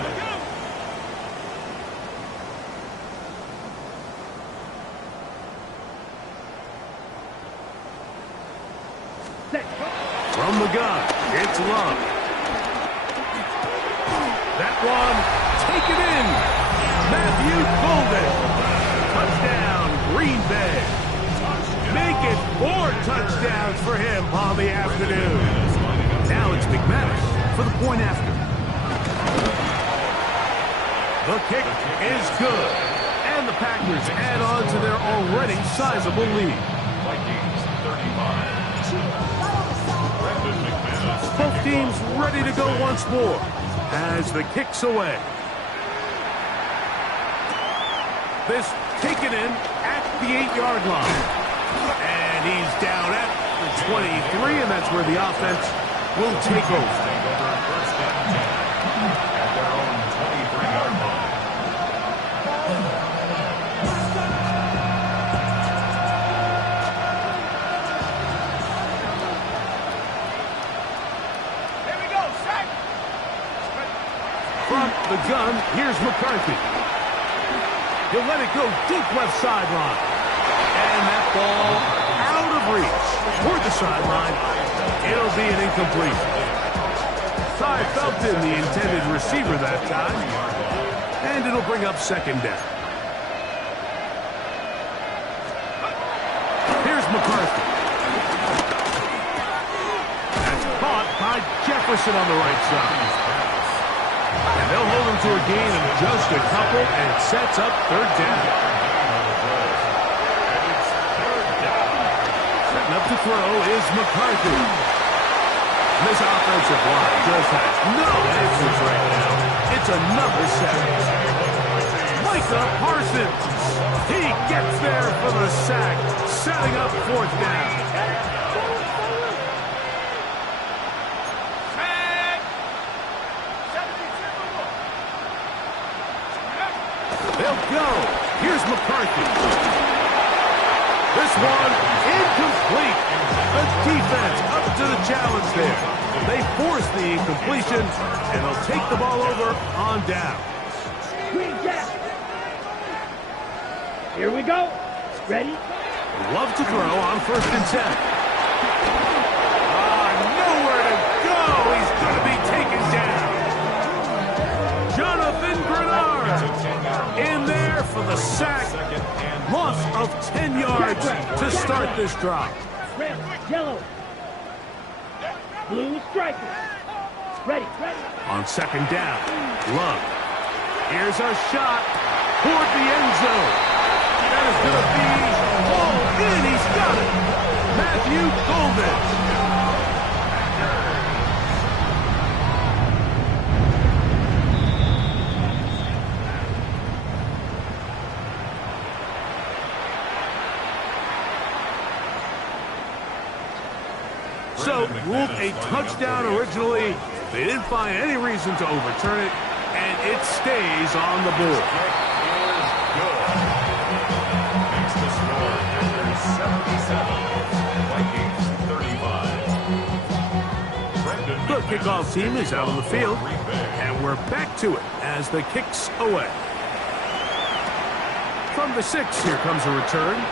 From the gun, it's Love. That one, taken in. Matthew Golden. Touchdown, Green Bay. Make it 4 touchdowns for him on the afternoon. Now it's McManus for the point after. The kick is good. And the Packers add on to their already sizable lead. Vikings 35. Both teams ready to go once more as the kick's away. This taken in at the 8-yard line. And he's down at the 23, and that's where the offense will take over. First down 10 at their own 23-yard line. From the gun, here's McCarthy. He'll let it go deep left sideline. And that ball out of reach toward the sideline. It'll be an incomplete. Ty Felton, the intended receiver that time. And it'll bring up 2nd down. Here's McCarthy. That's caught by Jefferson on the right side. And they'll hold him to a gain of just a couple, and it sets up 3rd down. Setting up to throw is McCarthy. This offensive line just has no answers right now. It's another sack. Micah Parsons. He gets there for the sack, setting up 4th down. They'll go. Here's McCarthy. This one incomplete. The defense up to the challenge there. They force the incompletion, and they'll take the ball over on down. Green Jack. Here we go. Ready? Love to throw on 1st and 10. Nowhere to go. He's going to be taken down. Jonathan Grenard in there for the sack. Loss of 10 yards to start this drive. Red, yellow. Blue stripers. Ready. On 2nd down, Love. Here's a shot toward the end zone. That is going to be all in. He's got it. Matthew Golden. So, ruled a touchdown originally. They didn't find any reason to overturn it, and it stays on the board. Makes the score after 77. Vikings 35. The kickoff team is out on the field, and we're back to it as the kick's away. From the 6, here comes a return.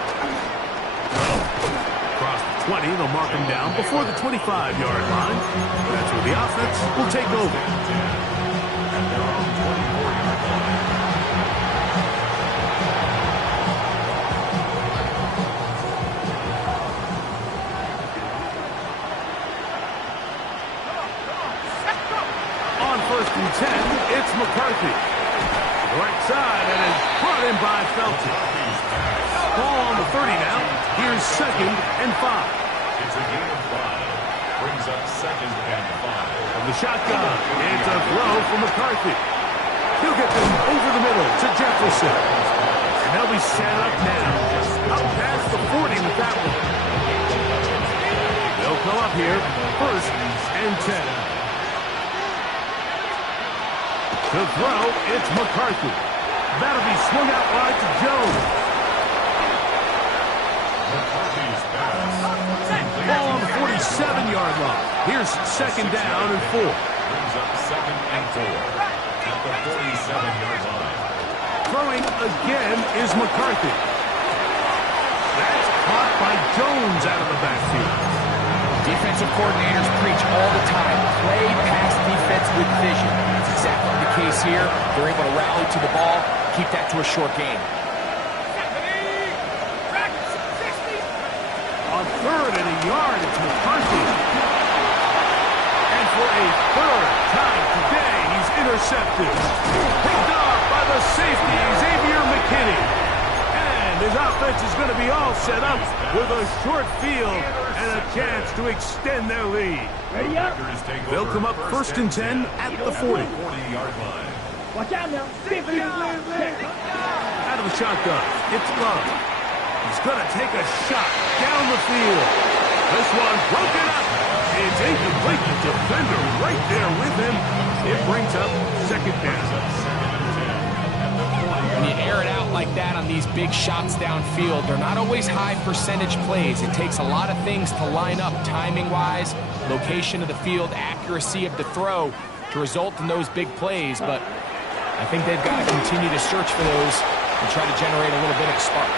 20, they'll mark him down before the 25-yard line. That's where the offense will take over. On 1st and 10, it's McCarthy. The right side, and is brought in by Felton. Ball on the 30 now. Here's 2nd and 5. It's a gain of 5. Brings up 2nd and 5. From the shotgun, it's a throw from McCarthy. He'll get them over the middle to Jefferson. And they'll be set up now. Up past the 40 with that one. They'll go up here, 1st and 10. To throw, it's McCarthy. That'll be swung out wide to Jones. Ball on the 47-yard line. Here's 2nd down and 4. Brings up 2nd and 4 at the 47-yard line. Throwing again is McCarthy. That's caught by Jones out of the backfield. Defensive coordinators preach all the time. Play pass defense with vision. That's exactly the case here. They're able to rally to the ball, keep that to a short game. On 3rd and a yard, it's McCarthy. And for a 3rd time today, he's intercepted. Picked off by the safety, Xavier McKinney. And his offense is going to be all set up with a short field and a chance to extend their lead. Ready up. They'll come up 1st and 10 at the 40. 40-yard line. Watch out now. 50. Out of the shotgun, it's Love. He's going to take a shot down the field. This one broken up. It's incomplete. The defender right there with him. It brings up 2nd down. When you air it out like that on these big shots downfield, they're not always high percentage plays. It takes a lot of things to line up timing-wise, location of the field, accuracy of the throw to result in those big plays. But I think they've got to continue to search for those and try to generate a little bit of a spark.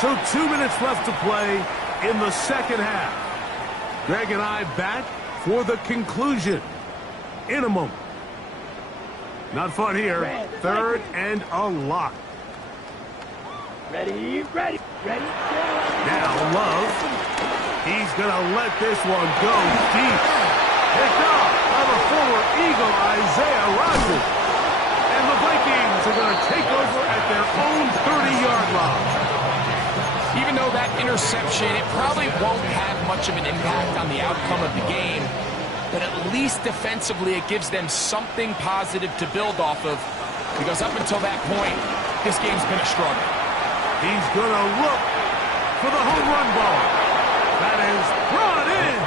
So 2 minutes left to play in the 2nd half. Greg and I back for the conclusion in a moment. Not fun here. 3rd and a lot. Ready. Now Love. He's going to let this one go deep. Picked off by the former Eagle, Isaiah Rodgers. And the Vikings are going to take over at their own 30-yard line. Even though that interception, it probably won't have much of an impact on the outcome of the game, but at least defensively it gives them something positive to build off of, because up until that point, this game's been a struggle. He's going to look for the home run ball. That is brought in.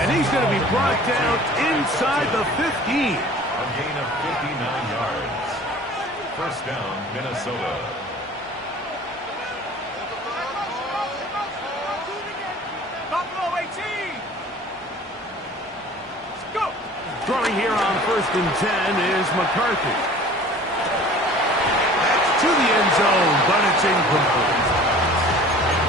And he's going to be brought down inside the 15. A gain of 59 yards. 1st down, Minnesota. Throwing here on 1st and 10 is McCarthy. That's to the end zone, but it's incomplete.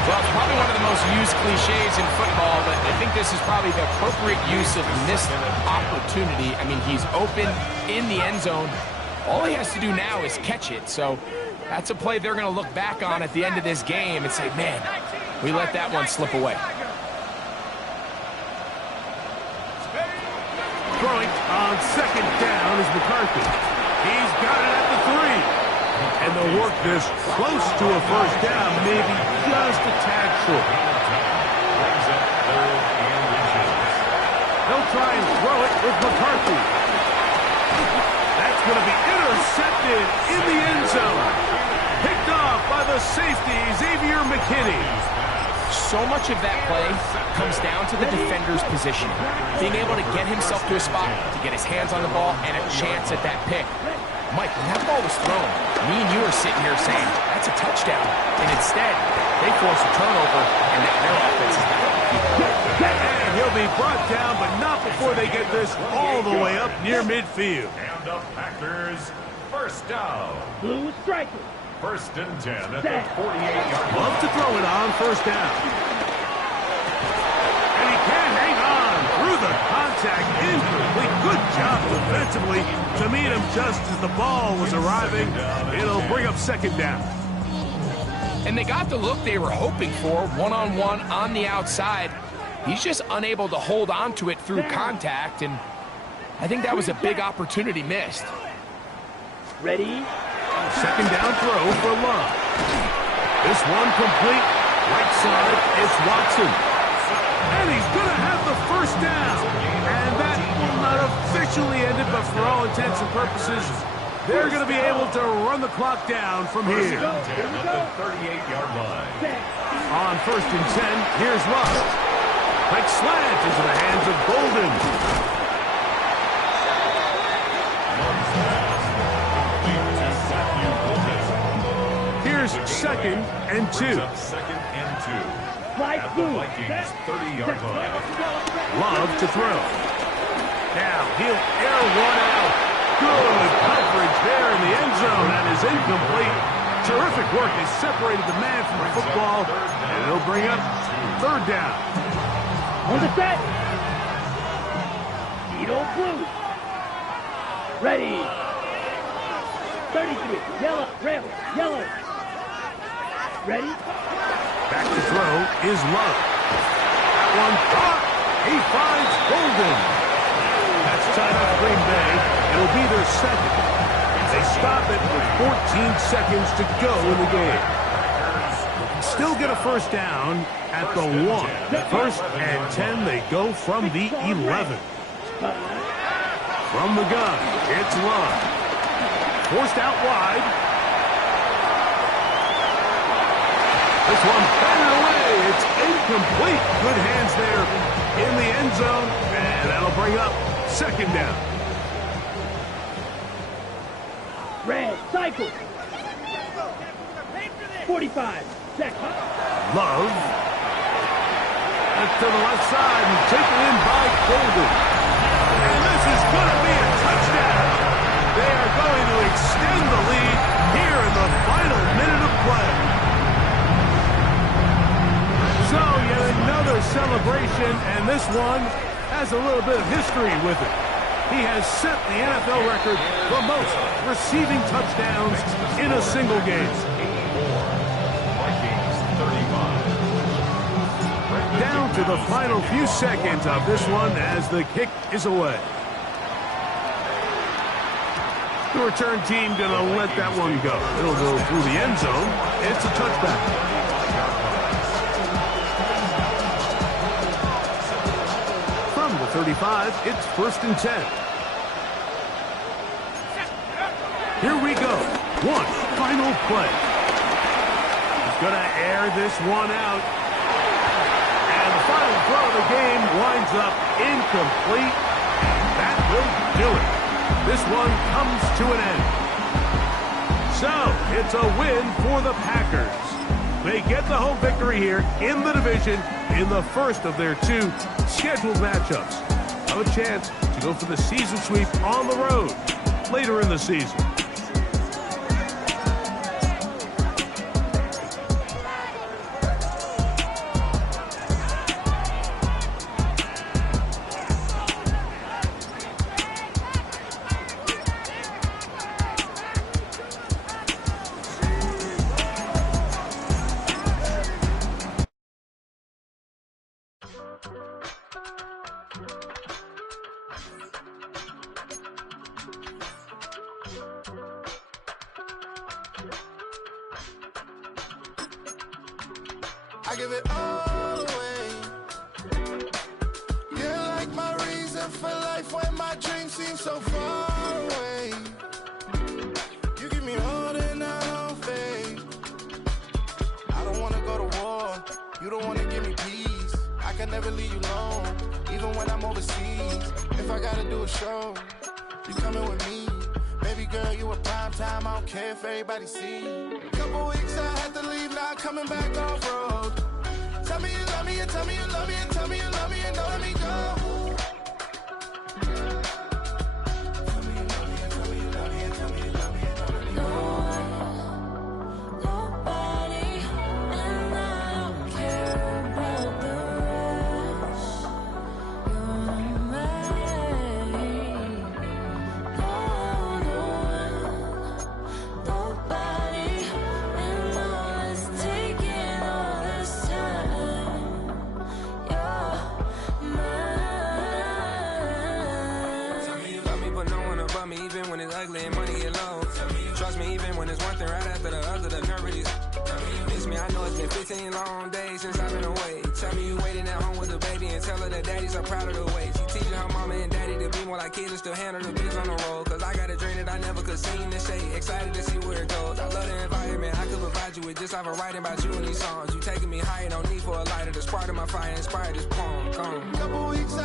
Well, it's probably one of the most used cliches in football, but I think this is probably the appropriate use of missed opportunity. I mean, he's open in the end zone. All he has to do now is catch it. So that's a play they're going to look back on at the end of this game and say, man, we let that one slip away. Throwing on 2nd down is McCarthy. He's got it at the 3. And they'll work this close to a 1st down, maybe just a tad short. 3rd and inches. They'll try and throw it with McCarthy. That's going to be intercepted in the end zone. Picked off by the safety, Xavier McKinney. So much of that play comes down to the defender's positioning. Being able to get himself to a spot, to get his hands on the ball, and a chance at that pick. Mike, when that ball was thrown, me and you are sitting here saying, that's a touchdown. And instead, they force a turnover, and their offense is down. And he'll be brought down, but not before they get this all the way up near midfield. And the Packers, first down. Blue striker. 1st and 10 at the 48-yard line. Love to throw it on first down. And he can't hang on through the contact. Incomplete. Good job defensively to meet him just as the ball was arriving. It'll bring up second down. And they got the look they were hoping for, one-on-one on the outside. He's just unable to hold on to it through contact, and I think that was a big opportunity missed. Ready? Second down throw for Love. This one complete. Right side, it's Watson. And he's going to have the first down. And that will not officially end it, but for all intents and purposes, they're going to be able to run the clock down from here. At the 38-yard line. On 1st and 10, here's Love. Quick slant into the hands of Golden. Here's 2nd and 2. 2nd and 2. At the Vikings 30-yard line. Love to throw. Now he'll air one out. Good coverage there in the end zone. That is incomplete. Terrific work. They separated the man from the football, and it'll bring up 3rd down. On the set. Tito Blue. Ready. 33. Yellow. Red. Yellow. Ready? Back to throw is Love. That one caught. He finds Golden. That's tied up Green Bay. It'll be their second. They stop it with 14 seconds to go in the game. Still get a first down at the 1. 1st and 10, they go from the 11. From the gun, it's Love. Forced out wide. This one batted away. It's incomplete. Good hands there in the end zone, and that'll bring up 2nd down. Red. Cycle. 45. Second. Love. That's to the left side and taken in by Golden. And this is going to be a touchdown. They are going to extend the lead here in the final minute of play. So yet another celebration, and this one has a little bit of history with it. He has set the NFL record for most receiving touchdowns in a single game. Vikings 35. Down to the final few seconds of this one as the kick is away. The return team going to let that one go. It'll go through the end zone. It's a touchback. From the 35, it's 1st and 10. Here we go. One final play. He's going to air this one out. And the final throw of the game winds up incomplete. That will do it. This one comes to an end. So, it's a win for the Packers. They get the home victory here in the division in the first of their 2 scheduled matchups. Have a chance to go for the season sweep on the road later in the season. I give it all away. for life when my dreams seem so far away. You give me all that I don't fade. I don't wanna go to war. You don't wanna give me peace. I can never leave you alone, even when I'm overseas. If I gotta do a show, you coming with me. Baby girl, you a prime time. I don't care if everybody see. Couple weeks I had to leave, now I'm coming back off road. Tell me you love me, and tell me you love me, and tell me you love me, and don't let me go. Even when it's ugly and money get low. Trust me, even when it's one thing right after the other, the nerve is. Miss me, I know it's been 15 long days since I've been away. Tell me you waiting at home with the baby and tell her that daddy's so proud of the way. She teaching her mama and daddy to be more like kids and still handle the biz on the road. Cause I got a dream that I never could sing and say. Excited to see where it goes. I love the environment. I could provide you with just off of writing about you in these songs. You taking me higher, no need for a lighter. The spark of my fire inspired this poem. Couple weeks